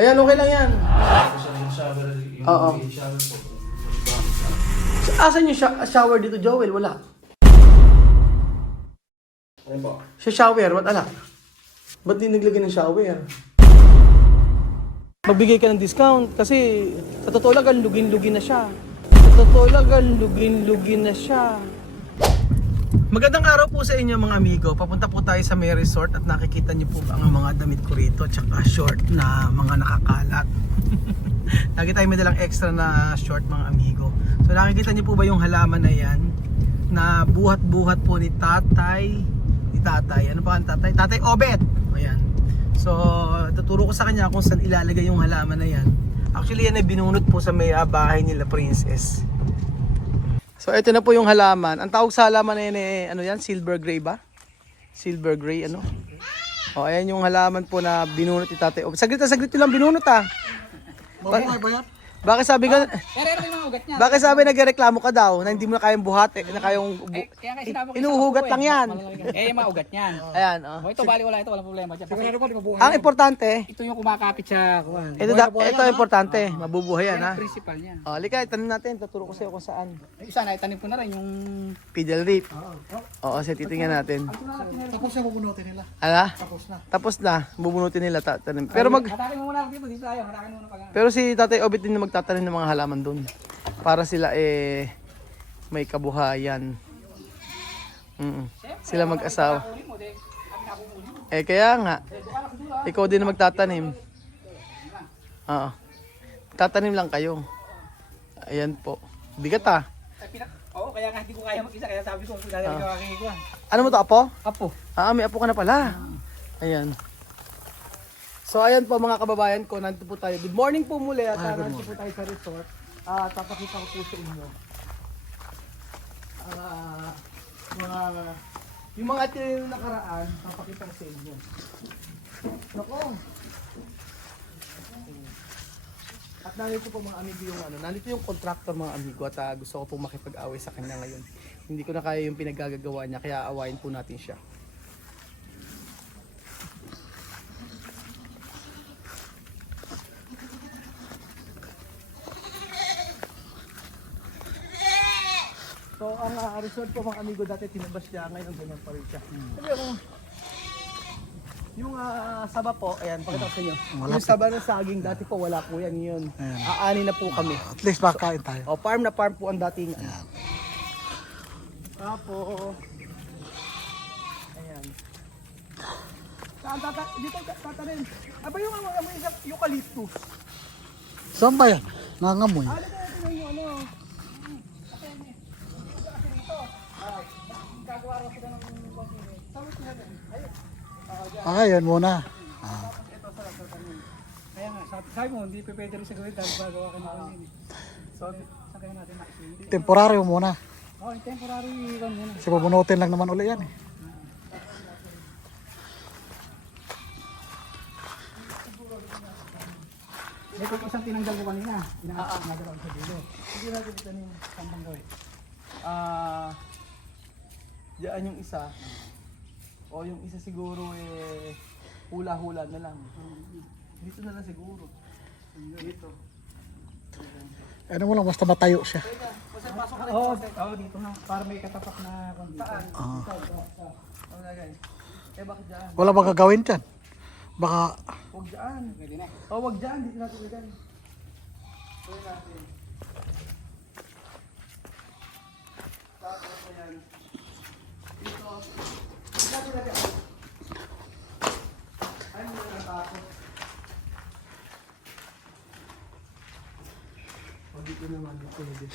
Ayan, okay lang yan. Oo. Asan yung shower dito, Joel? Wala. Ano po? Sa shower, what ala? Ba't di naglagay ng shower? Magbigay ka ng discount kasi sa totoo lang, lugin-lugin na siya. Sa totoo lang, lugin-lugin na siya. Magandang araw po sa inyo mga amigo. Papunta po tayo sa may resort at nakikita niyo po ba ang mga damit ko rito at saka short na mga nakakalat. Lagi tayo may dalang extra na short mga amigo. So nakikita niyo po ba yung halaman na yan na buhat-buhat po ni tatay. Ano pa ang tatay? Tatay Obet. Ayan. So tuturo ko sa kanya kung saan ilalagay yung halaman na yan. Actually yan ay binunot po sa may bahay nila Princess. So ito na po yung halaman. Ang tawag sa halaman na yan eh, ano yan? Silver gray ba? Silver gray ano? O ayan yung halaman po na binunot ni tatay Obet. Saglit nyo lang binunot ah. Mabuhay ba yan? Bakit sabi ka, Pero yung mga ugat niya. bakit sabi nagreklamo ka daw na hindi mo na kayang buhat na kayang Kaya kasi sinabi ko inuhugat lang yan. Yung mga ugat niyan. Ayan oh. Ito bali wala ito, walang problema dyan. Sigurado ko di mabuhay. Ang importante, Ito yung kumakapit sa kuwan. ito importante, mabubuhay yan Yan ha. ang principal niya. O, halika, itanong natin, tuturo ko sa iyo kung saan. Yung isa na itanim ko na rin yung Fiddle Reef. Oo, kasi titingnan natin. Tapos na bubunutin nila. Ala? Tapos na. Tapos na, bubunutin nila tanim. Pero hatakin mo muna dito tayo, hatakin mo muna pag. pero si Tatay Obet din na magtatanim ng mga halaman doon. Para sila may kabuhayan. Sila mag-asawa. Kaya nga. Ikaw din na magtatanim. Oo. Tatanim lang kayo. Ayan po. Bigat ah. Oo, kaya nga hindi ko kaya mag-isa, kaya sabi ko, kaya hindi ko makikikuha. Ano mo to, apo? Apo. May apo ka na pala. Ayan. So ayan po mga kababayan ko, nandito po tayo. Good morning po muli at nandito po tayo sa resort. Papakita ko po sa inyo. Yung mga tinanong nakaraan, papakita ko sa inyo. Nako. At nandito po mga amigo yung nandito yung contractor mga amigo at gusto ko pong makipag-away sa kanya ngayon. Hindi ko na kaya yung pinaggagawa niya kaya awayin po natin siya. So ang resort po mga amigo dati tinabas niya, ngayon ganyan pa rin siya. Sabi ko, yung saba po, ayan, pakita ko sa inyo. Yung saba ng saging, dati po wala po yan yun. Aani na po kami. At least makakain tayo. Farm na farm po ang dating. Tapos, ayan. Dito tatanin. Aba yung amoy sa eucalyptus. Saan ba yan? Nangangamoy. Dito yung ano. Yan muna. Kaya nga, sabi mo, hindi pa pwede rin sa gawin dahil gagawa ka na kami. So, saan kaya natin makikita? Temporaryo muna. Yung temporary one muna. Kasi bubunutin lang naman uli yan eh. Ito yung isang tinanggal ko kanina. Nagalaw sa dulo. Hindi natin itanim. Saan bang gawin? Diyan yung isa. O yung isa siguro hula-hula na lang. Dito na lang siguro. Dito. Ano mo lang, basta matayo siya. Oo, dito na. Para may katapak na kontaan. Ano na guys? Bakit dyan? Wala bang gagawin dyan? Baka Huwag dyan. Pwede na. Huwag dyan. Dito natin dyan. Gawin natin. Tapos ayan. Dito. Dito natin. Ay, mo na tapos. Dito naman. Pwede.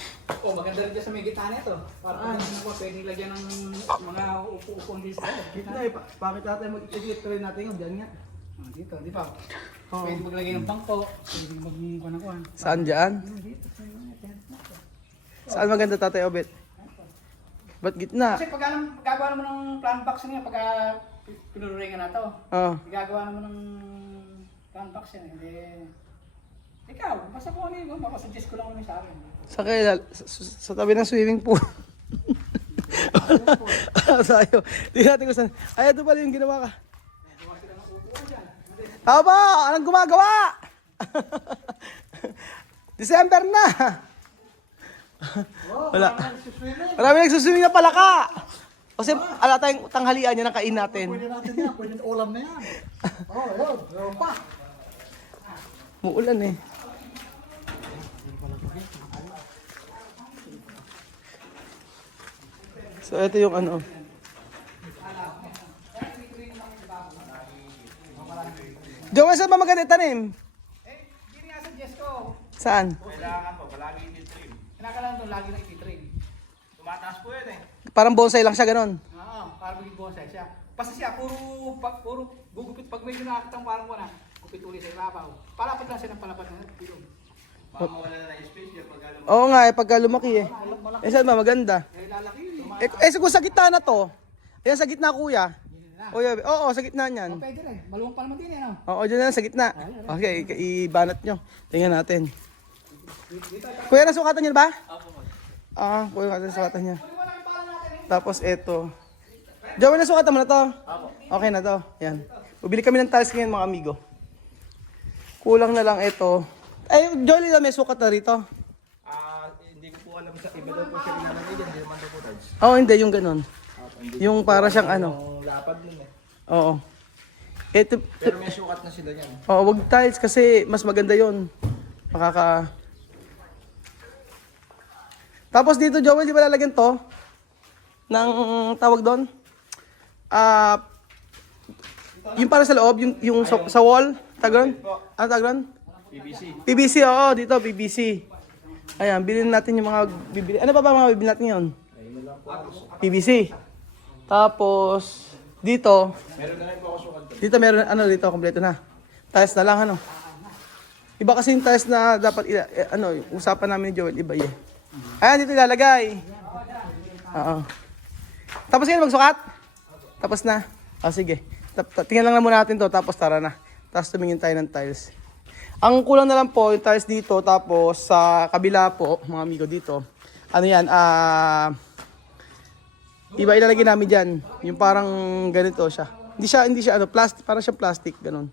Oh, maganda rin dyan sa may gitna nito. Para kung ano ko, pwede lagyan ng mga upo-upong dito. Gitna bakit natin mag-edit rin natin yung dyan nga? Dito, di ba? Pwede maglagay ng bangko. Pwede mag-kuhan. Saan dyan? Saan maganda Tatay Obet? Ba't gitna? Kasi pag gagawa naman ng plan box niya, pagka pinururingan na to, gagawa naman ng plan box yan. Hindi. Ikaw, basta po ano yun, makasuggest ko lang naman sa akin. Sa tabi ng swimming pool. Wala sa'yo. Tingnan natin kung saan. Ay, ito pala yung ginawa ka. Tama! Anong gumagawa? December na! Wala. Marami nagsuswimming na pala ka! Kasi ala tayong tanghalian niya na kain natin. Pwede natin yan. Pwede ulam na yan. Oh, yun. Meron pa. Muulan eh. So ito yung ano. Jowa, saan ba maganda itanim? Hindi nga suggest ko. Saan? Kailangan po, palagi i-trim. Kailangan doon, lagi na i-trim. Tumataas po yun eh. Parang bonsai lang siya ganun. Oo, para maging bonsai siya. Basta siya, puro gugupit. Pag medyo nakakitang parang wala, gupit ulit sa ibabaw. Palapad lang siya ng palapad ng bilog. Baka mawala na ng space niya pag alam. Oo nga eh, pagka lumaki eh. Eh saan ba maganda? Eh, lalaki. Siguro sa gitna na to. Ayan sa gitna kuya. Oo, sa gitna niyan. Pwede rin. Maluwang pa naman din eh, no? Oo, dyan na sa gitna. Okay, ibanat nyo. Tingnan natin. Kuya, nasukatan niyo ba? Kuya, nasukatan niya. Tapos ito. Joey, nasukatan mo na to? Okay na to. Yan. Bubili kami ng tiles ngayon mga amigo. Kulang na lang ito. Ay, Joey, may sukat na rito. Hindi ko po alam sa iba daw po siya inanagay dyan. Hindi naman daw po tags. Oo, hindi. Yung ganun. Yung para siyang ano. Yung lapad nun eh. Oo. Ito, Pero may sukat na sila yan. oo, wag tiles kasi mas maganda yon. Tapos dito, Joel, di ba lalagyan to? Ng tawag doon? Yung para sa loob, yung sa wall, tagron? Ano tagron? PVC. PVC, oo, dito, PVC. Ayan, bilhin natin yung mga bibili. Ano pa ba mga bibili natin yun? PVC. Tapos, dito, Meron na rin po ako sukat. dito meron, dito, kompleto na. Tiles na lang, ano. Iba kasi yung tiles na dapat, usapan namin ni Joel, iba eh. Ayan, dito ilalagay. Oo. Tapos kayo magsukat? Tapos na? Sige. Tingnan lang muna natin to, tapos tara na. Tapos tumingin tayo ng tiles. Ang kulang na lang po, yung tiles dito, tapos sa kabila po, mga amigo dito, ano yan, iba ilalagay namin dyan. Yung parang ganito siya. Hindi siya plastic, parang siya plastic, ganun.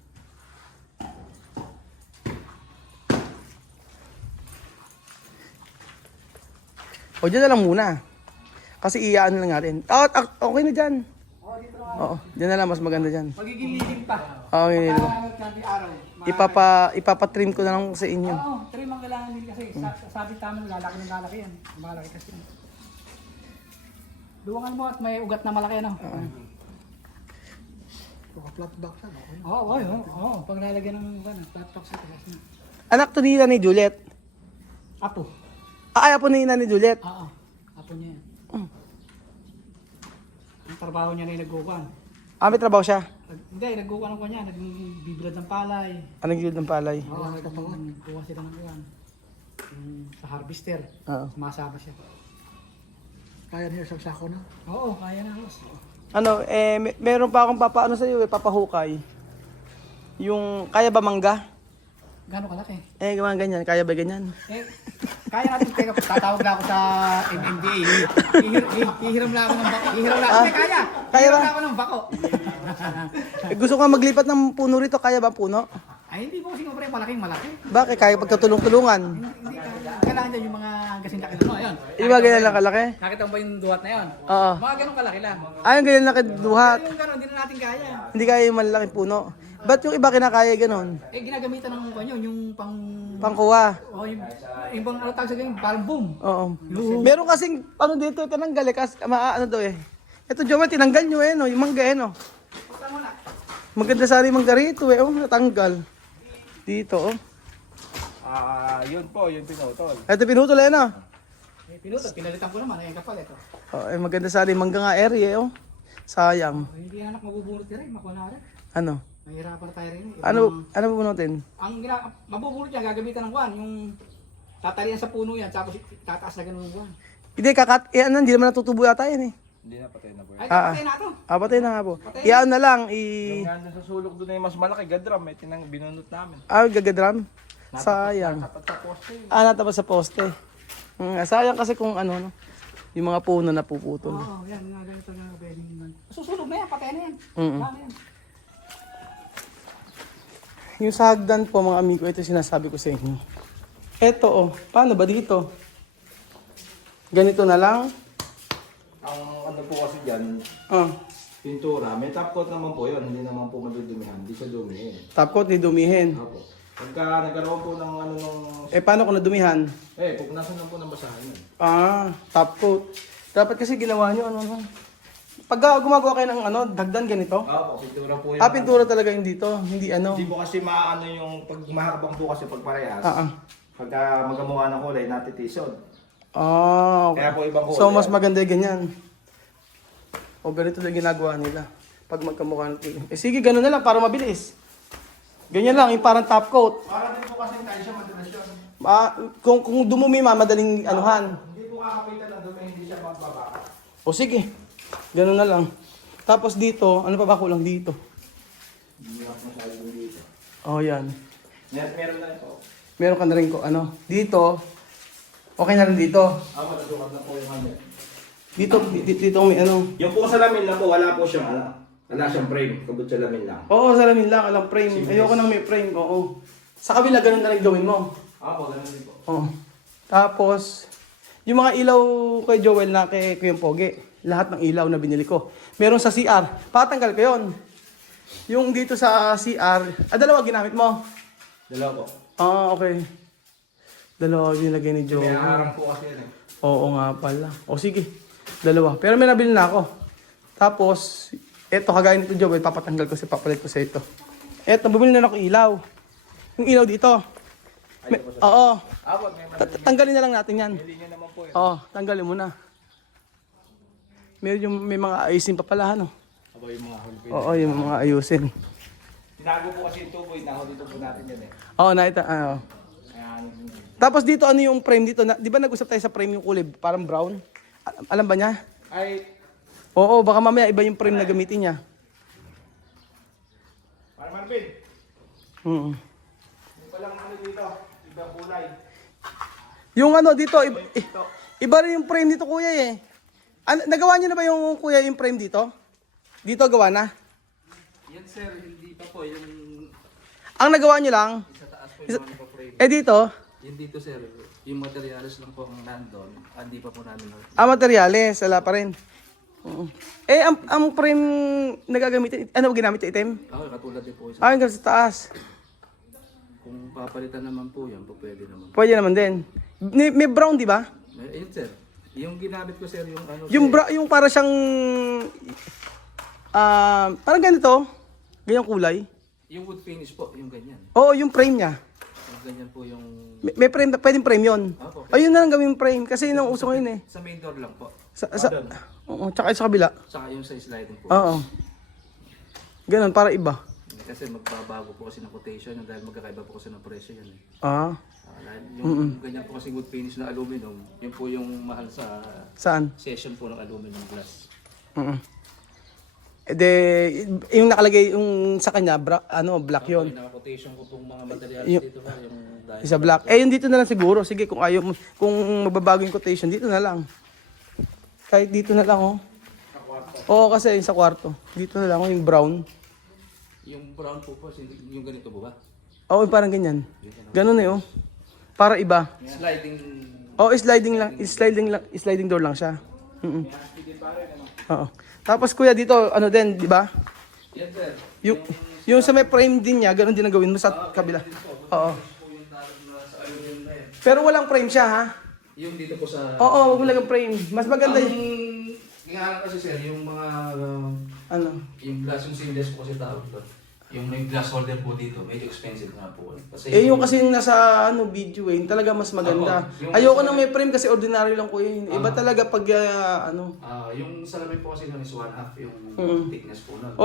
O, dyan na lang muna. Kasi iyaan lang natin. Okay na dyan. Oo, dyan na lang, mas maganda dyan. Magiging leading pa. Okay, Araw. ipapatrim ko na lang sa inyo. Oo, trim ang kailangan din kasi. Sabi tama, lalaki ng lalaki yan. Malaki kasi. Duwangan mo at may ugat na malaki, no? Flat box yan. Okay. Oo. Pag nalagyan ng flat box ito. Anak to ni ni Juliet. Apo. Ay, apo ni ni Juliet. Oo. Apo niya yan. Ang trabaho niya na yung nagkukuhan. May trabaho siya. Hindi, nagkukuhan ko niya. Nagbibilad ng palay. Anong gilid ng palay? Oo, nagkukuha sila ng kuhan. Sa harvester. Oo. Sumasama siya. Kaya niya isang sako na. Oo, kaya na. Meron pa akong papaano sa iyo, papahukay. Yung, kaya ba mangga? Gano'ng kalaki? Mga ganyan, kaya ba ganyan? Kaya natin, teka, tatawag na ako sa MMDA. Hihiram na ako ng bako. Hihiram na ako. Hindi, kaya. Kaya Hihiram ba? na ako ng bako. Gusto ko maglipat ng puno rito, kaya ba puno? Ay, hindi po siyempre malaking malaki. Bakit? Kaya pagkatulong-tulungan. Hindi, kailangan dyan yung mga gasing laki. Ano, yun. Di ba ganyan lang kalaki? Nakita mo ba yung duhat na yun? Oo. Mga ganong kalaki lang. Yung ganyan lang kaduhat. Yung ganon, hindi na natin kaya. Hindi kaya yung malalaking puno. Ba't yung iba kinakaya ganon? Ginagamitan ng kanyo, yung Pangkuha. yung ibang ano tawag sa ganyan, parang boom. Oo. Meron kasing, dito, tinanggal eh. Ito, Joel, tinanggal nyo no? Yung mangga no? Maganda sana yung mangga rito natanggal. Dito, Yun po, yung pinutol. Ito, pinutol no? Pinutol, pinalitan ko naman, ayun kapal ito. Maganda sana yung mangga nga area Sayang. Hindi anak mabubulot rin, makuha na rin. Ano? Mahirapan tayo rin. Ano pupunutin? Ang mabubulot niya, gagamitan ng kuhan, yung tatalian sa puno yan, tapos tataas na ganun ng kuhan. Hindi, hindi naman natutubo yata yan eh. Hindi na, patay na po. Ay, Ah, patay na ito. Patay na nga po. Iyaan na lang, Yung nandun sa sulok doon na yung mas malaki, gadram, may binunot namin. gagadram. Sayang. Tapat sa poste. Natapat sa poste. Sayang kasi kung no? Yung mga puno na puputol. Oo, yan, nga ganito na pwedeng naman. Susunog na yan, patay na yan. Mm. Paano yan? Yung sa hagdan po mga amigo, ito sinasabi ko sa inyo. Ito oh, paano ba dito? Ganito na lang? Ang ano po kasi dyan, Ah, pintura, may top coat naman po yun, hindi naman po madudumihan, hindi siya dumihin. top coat, di dumihin. Opo. Pagka nagkaroon po ng ano nung... Paano kung nadumihan? pupunasan lang po ng basahan yun. Top coat. Dapat kasi ginawa nyo, Pag gumagawa kayo ng dagdan ganito? Opo, pintura po yun. Pintura talaga yung dito, hindi Hindi po kasi maano yung pag mahabang po kasi pag parehas. Pagka magamuha ng kulay, natitisod. Okay. Kaya po ibang kulay. So, mas maganda yung ganyan. O, ganito lang ginagawa nila. Pag magkamukha ng sige, ganun na lang para mabilis. Ganyan lang, yung parang top coat. Para din po kasi tayo siya madalas yun. Kung dumumi, madaling anuhan. Hindi po kakapitan ng dumi, hindi siya magbabaka. O, sige. Ganun na lang. Tapos dito, ano pa ba kulang dito? Hindi ako masyado dito. Yan. Meron na ito. Meron ka na rin ko, dito. Okay na rin dito. Matutukat na po yung ano. Dito may Yung po sa lamin lang po, wala po siyang wala siyang frame, kabut sa lamin lang. Oo, salamin lang, alang frame. Ayoko nang may frame, oo. Sa kabila, ganun na rin gawin mo. Ganun din po. Oo. Tapos, yung mga ilaw kay Joel na kay Kuya Pogi, lahat ng ilaw na binili ko. Meron sa CR, patanggal ko yun. Yung dito sa CR, dalawa ginamit mo? Dalawa po. Okay. Dalawa nilagay ni May Joel. harang po kasi yan Oo nga pala. O sige, dalawa. Pero may nabili na ako. Tapos, eto kagaya nito Joel, papatanggal ko papalit ko sa ito. Eto, bumili na ako ilaw. Yung ilaw dito. Oo. Tanggalin na lang natin yan. Hindi nyo naman po yun. Oo, tanggalin mo na. May mga ayusin pa pala, Yung mga hulpin. Oo, yung mga ayusin. Tinago po kasi yung tubo, inaho dito po natin yan Oo, Tapos dito, ano yung frame dito? Di ba nag-usap tayo sa frame yung kulay? Parang brown? Alam ba niya? Oo, baka mamaya iba yung frame na gamitin niya. Para Marvin, yung palang ano dito, ibang kulay. Yung dito, iba rin yung frame dito kuya eh. Nagawa niyo na ba yung kuya yung frame dito? Dito gawa na? Yan sir, hindi pa po yung Ang nagawa niyo lang? sa taas po yung mga pa-frame. Dito? Yung dito sir, yung materials lang po ang nandun, hindi pa po namin. Materyales, wala pa rin. Oo. Ang frame na gagamitin, ano ginamit sa item? Katulad din po isa. Hanggang sa taas. Kung papalitan naman po yan, pwede naman. Pwede naman din. May brown, di ba? Ayun sir, yung ginamit ko sir, yung ano. Yung para siyang parang ganito. Ganyang kulay. Yung wood finish po, yung ganyan. Oo, yung frame niya. Yung ganyan po yung... May frame, pwedeng frame yun. Opo. Ayun na lang gawing frame kasi yun ang uso ngayon eh. Sa main door lang po. Oo, tsaka sa kabila. Saka yung sa sliding po. Oo. Ganon, para iba. Kasi magbabago po kasi ng quotation dahil magkakaiba po kasi ng presyo yan. Yung Ganyan po kasi wood finish na aluminum, yun po yung mahal sa saan? session po ng aluminum glass. Yung nakalagay yung sa kanya, black yun. Yung naka-quotation ko pong mga materials Yung- dito na yung dahil Isa black. Yung dito na lang siguro. Sige, kung ayaw mo, kung magbabago yung quotation, dito na lang. Kahit dito na lang, oh. Oo, kasi yung sa kwarto. Dito na lang, oh, yung brown. yung brown po po, yung ganito po ba? Oo, parang ganyan. Ganun eh, oh. Para iba. Sliding. Oh, sliding door lang siya. Oo. Tapos kuya dito, ano din, di ba? Yan sir. Yung sa may frame din niya, ganun din ang gawin mo sa kabila. Oo. Yung sa aluminum na yan. Pero walang frame siya, ha? Yung dito po sa... Oo, wag lang frame. Mas maganda Ang yung... ginagawa kasi sir, yung mga... Ano? yung glass, yung seamless po kasi tawag doon. Yung may glass holder po dito, medyo expensive nga po. Kasi Yung kasi yung nasa video talaga mas maganda. Opo. Yung Ayoko sa- na may frame kasi ordinary lang ko yun. Iba talaga pag yung salamin po kasi nun is 1/2 yung thickness po nun.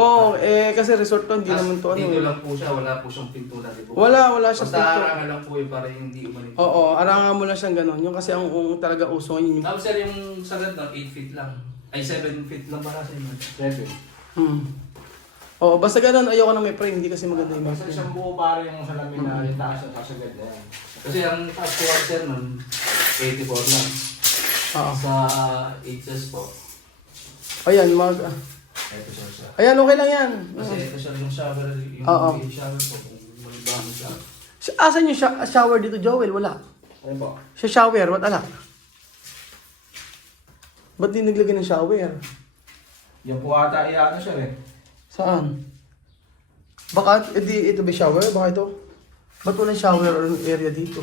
kasi resort to, hindi Tas naman to dito lang po siya, wala po siyang pintura. Di po. Wala siyang Basta pintura. arangan lang po yung para hindi umanin. Oo, arangan mo lang siyang gano'n. Yung kasi ang talaga uso ngayon yung... Tapos sir, yung sagad nun, 8 feet lang. Ay, 7 feet lang para sa inyo. 7. Oo, basta gano'n, ayoko na may frame. Hindi kasi maganda yung may Basta frame. isang buo pare yung salamin na yung taas at taas agad na yan. Kasi ang top floor sir nun, 84 lang. Oo. Sa 8s po, Ayan, ito siya. Ayan, okay lang yan. Kasi ito siya yung shower, yung Oo. shower po. Kung Asan yung shower dito, Joel? Wala. Ano ba? Sa shower, wala. Ba't di naglagay ng shower? Yan po ata ano siya eh. Saan? Baka, ito ba shower? Baka ito? Ba't walang shower area dito?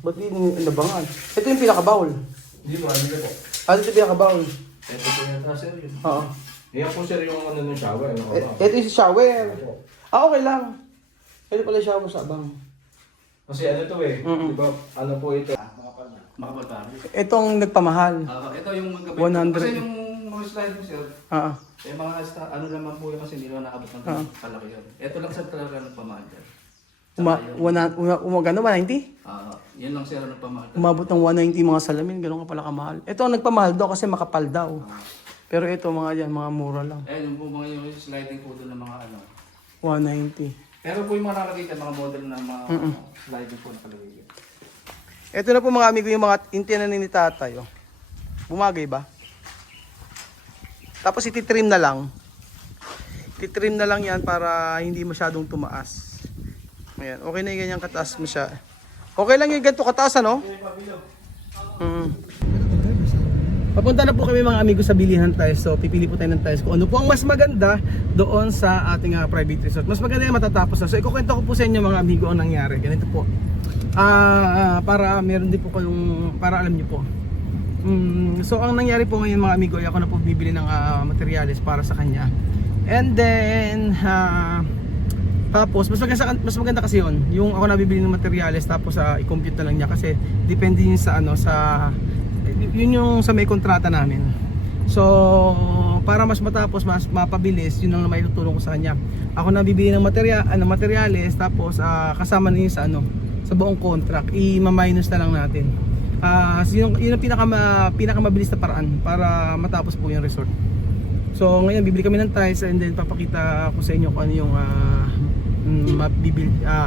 Ba't di nabangan? Ito yung pinaka-bowl. Hindi po, ano po. Ito yung pinaka-bowl. Ito po yata sir yun. Oo. Yan po sir yung ano ng shower. Ano ba? Ito yung shower. Okay lang. Ito pala yung shower sa abang. Kasi ano to eh. Di ba? Ano po ito? Makapagpapari. Itong nagpamahal. Ito yung magkabit. 100. Kasi yung mga slide mo sir, Oo. mga ano naman po yun kasi hindi naman nakabot ng palaki yun. Ito lang sir talaga nagpamahal dyan. Gano'n, 190? Yun lang sir ang nagpamahal. Umabot ng 190 mga salamin, gano'n ka pala kamahal. Ito ang nagpamahal daw kasi makapal daw. Pero ito mga yan, mga mura lang. Yung po mga yung sliding po doon ng mga ano. 190. Pero po yung mga nakalagay dyan, mga model na mga sliding po nakalagay dyan. Ito na po mga amigo yung mga intinan ni tatay. Oh. Bumagay ba? Tapos ititrim na lang. Ititrim na lang yan para hindi masyadong tumaas. Ayan, okay na yung ganyang kataas mo siya. Okay lang yung ganito kataas, ano? Papunta na po kami mga amigo sa bilihan tiles. So pipili po tayo ng tiles kung ano po ang mas maganda doon sa ating private resort. Mas maganda yung matatapos na. So ikukwento ko po sa inyo mga amigo ang nangyari. Ganito po. Para meron din po kayong, para alam niyo po. So ang nangyari po ngayon mga amigo ay ako na po bibili ng materyales para sa kanya. And then tapos mas maganda kasi yung ako nabibili ng materyales tapos i-compute na lang niya kasi depende yun sa yun yung sa may kontrata namin. So para mas matapos, mas mapabilis, yun ang may tutulong ko sa kanya. Ako nabibili ng materyales tapos kasama na yun sa buong contract, i-minus na lang natin. Yun ang pinakamabilis na paraan para matapos po yung resort. So ngayon bibili kami ng tiles and then papakita ko sa inyo kung ano yung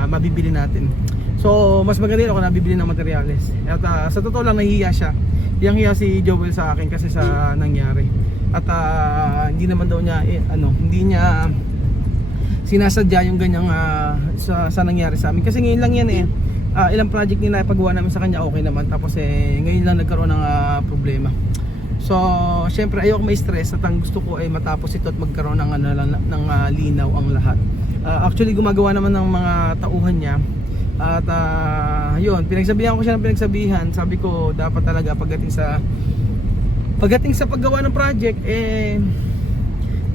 mabibili natin. So mas maganda yun ako nabibili ng materyales. At sa totoo lang nahihiya siya. Hiya si Joel sa akin kasi sa nangyari. At hindi naman daw niya hindi niya sinasadya yung ganyang sa nangyari sa amin. Kasi ngayon lang yan ilang project nila paggawa namin sa kanya okay naman. Tapos ngayon lang nagkaroon ng problema. So syempre ayoko ma-stress at ang gusto ko ay matapos ito at magkaroon ng linaw ang lahat. Actually gumagawa naman ng mga tauhan niya. At yun, pinagsabihan ko siya ng pinagsabihan. Sabi ko dapat talaga pagdating sa paggawa ng project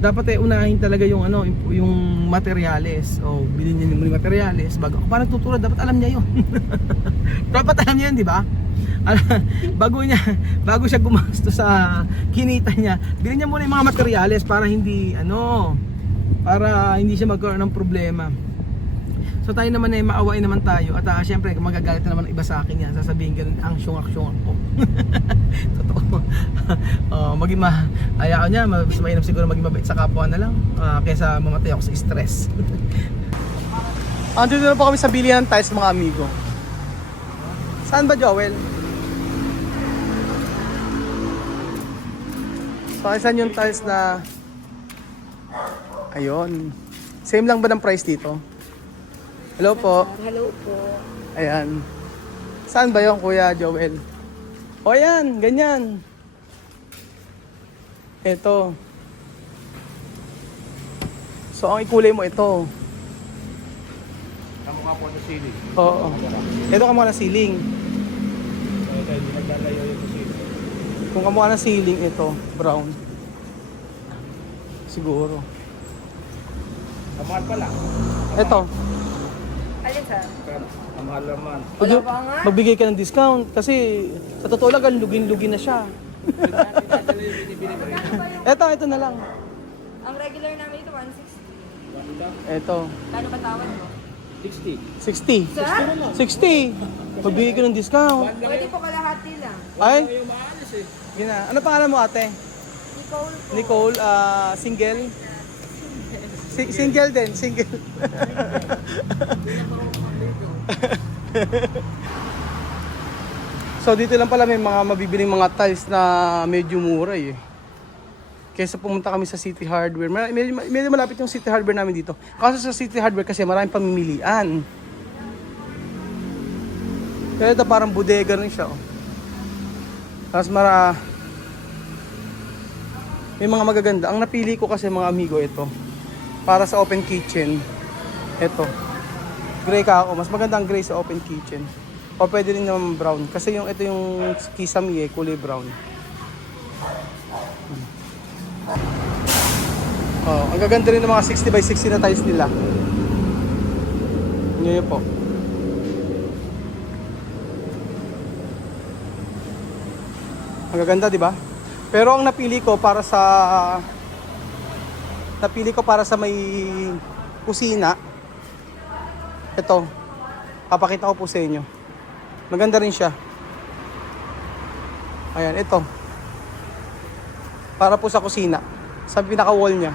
dapat unahin talaga yung yung materyales. O bilhin niya yung materyales bago ako pa nagtutulad, dapat alam niya yun. Dapat alam niya yun, di ba? Bago siya gumastos sa kinita niya, bilhin niya muna yung mga materyales para hindi siya magkaroon ng problema. So tayo naman maawain naman tayo at syempre magagalit na naman iba sa akin yan, sasabihin ganun ang syung ako. Totoo. Ayaw niya, mas mainam siguro maging mabait sa kapwa na lang kaysa mamatay ako sa stress. Andito na po kami sa bilihan ng tiles mga amigo. Saan ba, Joel? So saan yung tiles na ayun. Same lang ba ng price dito? Hello po. Hello po. Ayan. Saan ba yung Kuya Joel? O yan, ganyan. Ito. So ang ikulay mo ito. Kamukha po sa ceiling. Oo. Ito kamukha ng ceiling. Ito, hindi naglalayo yung ceiling. Kung kamukha ng ceiling ito, brown. Siguro. Kamahal pala. Ito. Alin sir? Kamahal naman. Wala pa nga. Magbigay ka ng discount kasi sa totoo lang lugin-lugin na siya. Ito na lang. Ang regular namin ito 160. Ito. Paano ba tawad mo? 60. 60. Sir? 60. Magbigay ka ng discount. Pwede po kalahati lang. Ay? Gina. Ano pangalan mo ate? Nicole po. Nicole, single? Single din, single. So dito lang pala may mga mabibiling mga tiles na medyo mura Kaysa pumunta kami sa City Hardware. Medyo malapit yung City Hardware namin dito. Kaso sa City Hardware kasi maraming pamimilian. Kaya ito parang bodega rin siya. Oh. Tapos may mga magaganda. Ang napili ko kasi mga amigo ito. Para sa open kitchen. Ito. Gray ka ako. Mas maganda ang gray sa open kitchen. O pwede rin naman brown. Kasi ito yung kisame kulay brown. Oh, ang gaganda rin ng mga 60x60 na tiles nila. Yun po. Ang gaganda, di ba? Pero ang napili ko para sa may kusina. Ito. Papakita ko po sa inyo. Maganda rin siya. Ayan, ito. Para po sa kusina. Sa pinaka-wall niya.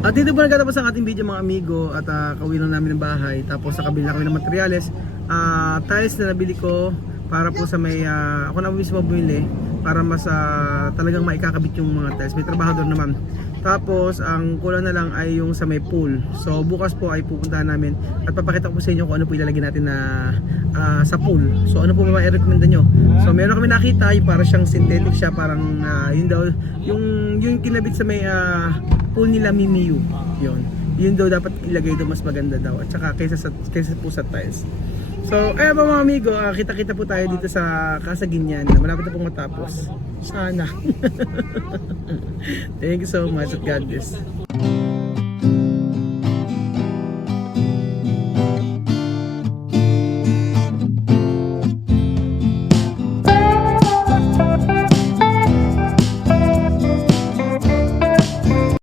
At dito po nagtatapos ang ating video mga amigo. At kauwi lang namin ng bahay. Tapos sa kabila kami ng materyales. Tiles na nabili ko para po sa may ako na mismo bumili para mas talagang maikakabit yung mga tiles. May trabahador naman. Tapos ang kulang na lang ay yung sa may pool. So bukas po ay pupuntahan namin at papakita ko po sa inyo kung ano po ilalagay natin na sa pool. So ano po ba i-recommend nyo? So meron kami nakita yung para siyang synthetic siya, parang yun daw yung kinabit sa may pool nila Mimiyu. Yun daw dapat ilagay daw, mas maganda daw at saka kaysa po sa tiles. So, mga amigo, kita-kita po tayo dito sa Kasaginyan na malapit na pong matapos. Sana. Thank you so much at God bless.